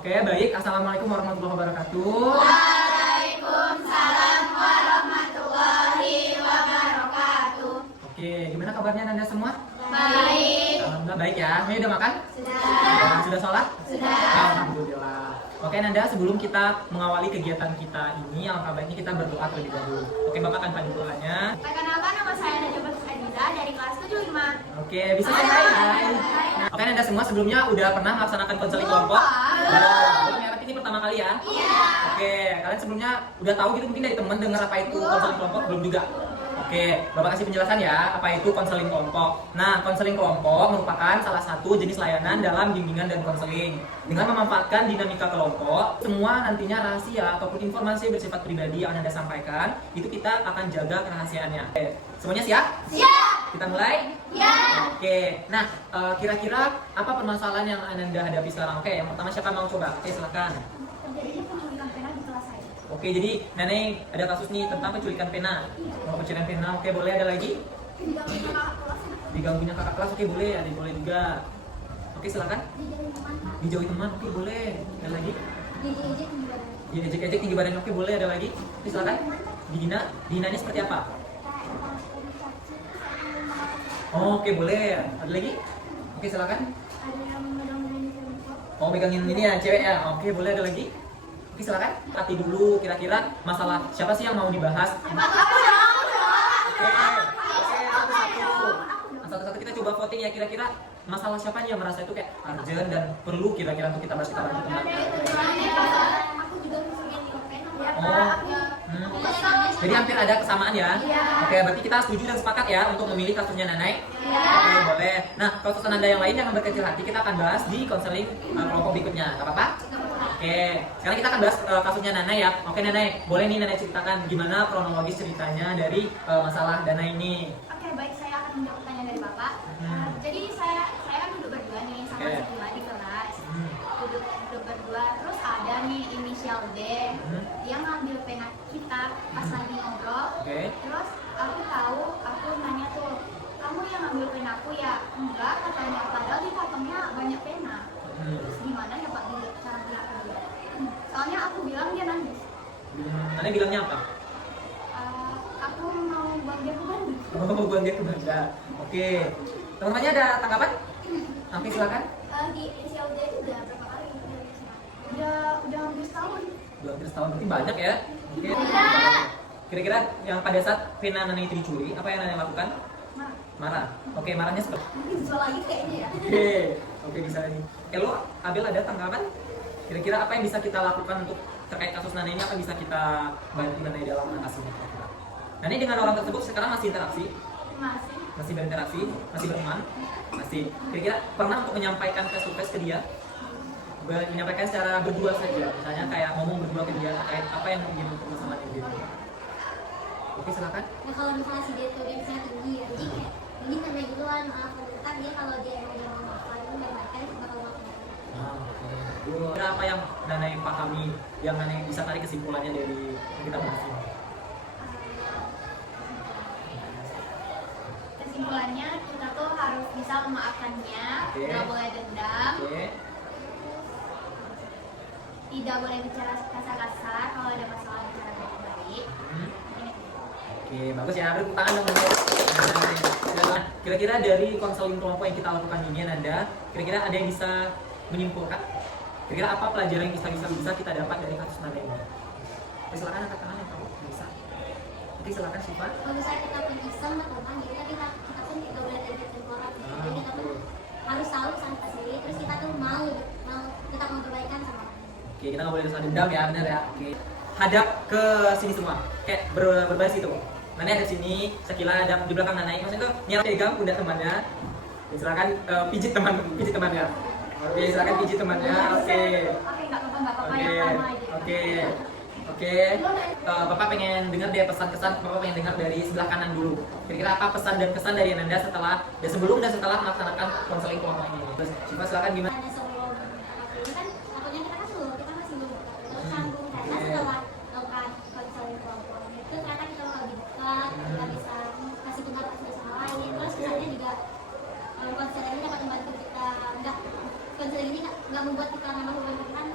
Oke, baik. Assalamualaikum warahmatullahi wabarakatuh. Waalaikumsalam warahmatullahi wabarakatuh. Oke, gimana kabarnya Nanda semua? Baik. Alhamdulillah baik ya. Ini udah makan? Sudah. Sudah sholat? Sudah. Alhamdulillah. Oke Nanda, sebelum kita mengawali kegiatan kita ini, alangkah baiknya kita berdoa terlebih dahulu. Oke, Bapak akan pandu doanya. Perkenalkan, nama saya Najwa Adiza dari kelas 75. Oke, bisa say hai. Oke Nanda semua, sebelumnya udah pernah melaksanakan konseling kelompok? Belum ya, berarti ini pertama kali ya? Iya. Oke, kalian sebelumnya udah tahu gitu mungkin dari teman dengar apa itu konseling kelompok? Belum juga? Oke, Bapak kasih penjelasan ya, apa itu konseling kelompok. Nah, konseling kelompok merupakan salah satu jenis layanan dalam bimbingan dan konseling. Dengan memanfaatkan dinamika kelompok, semua nantinya rahasia ataupun informasi bersifat pribadi yang Anda sampaikan, itu kita akan jaga kerahasiaannya. Oke, semuanya siap? Siap. Kita mulai? Ya. Oke, nah kira-kira apa permasalahan yang Anda hadapi sekarang? Oke, yang pertama siapa mau coba? Oke, silakan. Terjadinya penculikan pena di kelas saya. Oke, jadi Nenek ada kasus nih tentang penculikan pena. Oh, penculikan pena. Oke, boleh ada lagi? Digangguin kakak kelas. Diganggunya kakak kelas. Oke, boleh. Ada boleh juga. Oke, silakan. Dijauhin teman. Dijauhi teman. Oke, boleh. Ada lagi? Diejek tinggi badan. Diejek-ejek tinggi badan. Oke, boleh. Ada lagi? Oke, silakan. Dihina. Dihinanya seperti apa? Oh, oke, boleh. Ada lagi? Oke, silakan. Ada yang megang-megangin saya. Oh, megangin ini ya, cewek ya. Oke, boleh. Ada lagi? Oke, silakan. Hati dulu. Kira-kira masalah siapa sih yang mau dibahas? Aku dong. Satu-satu kita coba voting ya, kira-kira masalah siapa nih yang merasa itu kayak urgent dan perlu kira-kira untuk kita bahas, kita bantu tentang. Aku juga musuhin di pena. Oh. Jadi hampir ada kesamaan ya. Iya. Oke, berarti kita setuju dan sepakat ya untuk memilih kasusnya Nanai. Iya. Oke, boleh. Nah, kasus Anda yang lain jangan berkecil hati, kita akan bahas di konseling kelompok berikutnya. Gak apa-apa? Oke, sekarang kita akan bahas kasusnya Nanai ya. Oke Nanai, boleh nih Nanai ceritakan gimana kronologis ceritanya dari masalah dana ini. Oke, baik, saya akan menjawab pertanyaan dari Bapak. Jadi saya kan duduk berdua nih sama Oke. si Dua di kelas. Duduk berdua, terus ada nih inisial D. Dia ngambil pena kita pas lagi ngobrol. Oke. Terus aku nanya tuh, kamu yang ngambil pena aku ya? Enggak, katanya. Padahal di kantongnya banyak pena. Terus gimana ya Pak cara bilang ke dia? Soalnya aku bilang dia nangis. Nanai bilangnya apa? Aku mau buang dia ke Bandung. Oh, buang dia ke Banda. Oke. Teman-temannya ada tanggapan? Oke, silakan. Di inisial D itu udah berapa kali? Udah hampir setahun. Udah hampir setahun, berarti banyak ya. Oke. Kira-kira yang pada saat pena Nanai itu dicuri, apa yang Nanai lakukan? Marah. Marah. Oke, marahnya seperti. Mungkin jual lagi kayaknya ya. Oke, bisa nih. Lo, Abel ada tanggapan? Kira-kira apa yang bisa kita lakukan untuk terkait kasus Nanai ini? Apa bisa kita bantu Nanai dalam mengatasinya? Nanai dengan orang tersebut sekarang masih interaksi? Masih berinteraksi? Masih berteman? Masih. Kira-kira pernah untuk menyampaikan face to face ke dia? Menyampaikan secara berdua saja, misalnya kayak ngomong berdua ke dia terkait apa yang menjadi permasalahan gitu. Oke, silakan. Nah kalau misalnya si dia tuh gengsinya tinggi ya, jadi kayak mungkin karena gitu kan ntar dia kalau dia emang udah mau maafin dan maafin bakal maafin. Kira apa yang Nanai pahami, yang Nanai bisa tarik kesimpulannya dari yang kita bahas ini? Kesimpulannya kita tuh harus bisa memaafkannya, Oke. nggak boleh dendam, Oke. tidak boleh bicara kasar-kasar, kalau ada masalah bicara baik-baik. Oke, bagus ya. Beri tepuk tangan dong. Nah, kira-kira dari konseling kelompok yang kita lakukan ini, Nanda, kira-kira ada yang bisa menyimpulkan? Kira-kira apa pelajaran yang bisa kita dapat dari kasus Nanda ini? Oke, silakan angkat tangan yang tahu bisa. Oke, silakan Syifa. Kalau misalnya kita pun iseng teman jadi kita pun nggak boleh dari orang. Jadi kita pun harus tahu pesan kita sendiri. Terus kita tuh mau kita mau kebaikan sama orang. Oke, kita nggak boleh rasa dendam ya, benar ya. Oke, hadap ke sini semua, kayak berbaris itu. Nanai ada sini, sekila hadap di belakang Nanai. Maksudnya tuh niat pegang pundak temannya. Ya, silakan pijit temannya. Oke, silakan pijit temannya. Oke. Oke, nggak apa-apa Oke. yang lama aja. Oke. Bapak pengen dengar deh pesan-kesan. Bapak pengen dengar dari sebelah kanan dulu. Kira-kira apa pesan dan kesan dari Nanda setelah dan sebelum dan setelah melaksanakan konseling kelompok ini? Terus, Syifa silakan gimana? Ada sebelum ini kan takutnya kita masih belum terus sambung karena setelah melakukan konseling kelompok itu ternyata kita lebih dekat, kita bisa kasih pendapat satu sama lain. Terus kesannya juga konseling ini dapat membantu kita konseling ini nggak membuat kita nambah beban pikiran.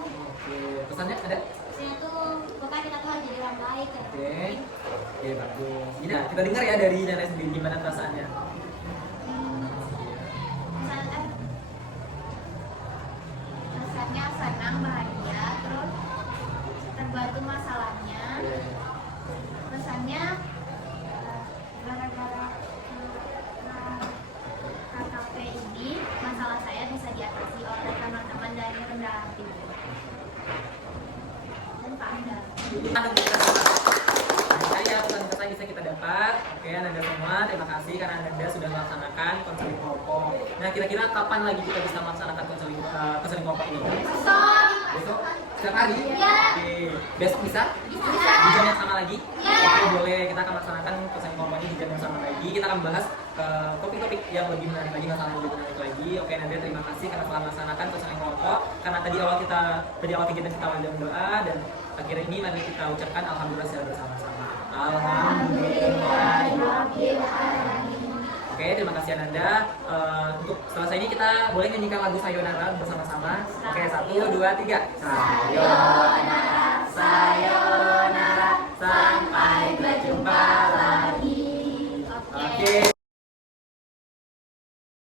Pesannya ada? Saya tuh pokoknya kita tuh harus jadi orang baik ya. Oke, bagus. Ini kita dengar ya dari nenek sendiri gimana perasaannya. Rasanya senang, bahagia, terus terbantu masalahnya. Rasanya gara-gara KKP ini masalah saya bisa diatasi oleh teman-teman dari rendah hati dan Pak Anda. Saya pesan-pesan bisa kita dapat. Oke, Anda semua terima kasih karena Anda sudah melaksanakan konseling kelompok. Nah, kira-kira kapan lagi kita bisa melaksanakan konseling kelompok ini? Besok? Setiap hari? Iya. Oke. Besok bisa? Bisa. Di jam yang sama lagi? Iya. Oke, boleh. Kita akan melaksanakan konseling kelompok ini di jam yang sama lagi. Kita akan bahas topik-topik yang lebih menarik lagi, masalah yang lebih menarik lagi. Oke, Nadia terima kasih karena telah melaksanakan konseling kelompok. Karena tadi awal kegiatan kita awal dengan doa dan akhirnya ini mari kita ucapkan alhamdulillah secara bersama-sama. Alhamdulillah. Oke, terima kasih Ananda. Untuk selesai ini kita boleh nyanyikan lagu Sayonara bersama-sama. Oke, 1, 2, 3. Sayonara, sayonara.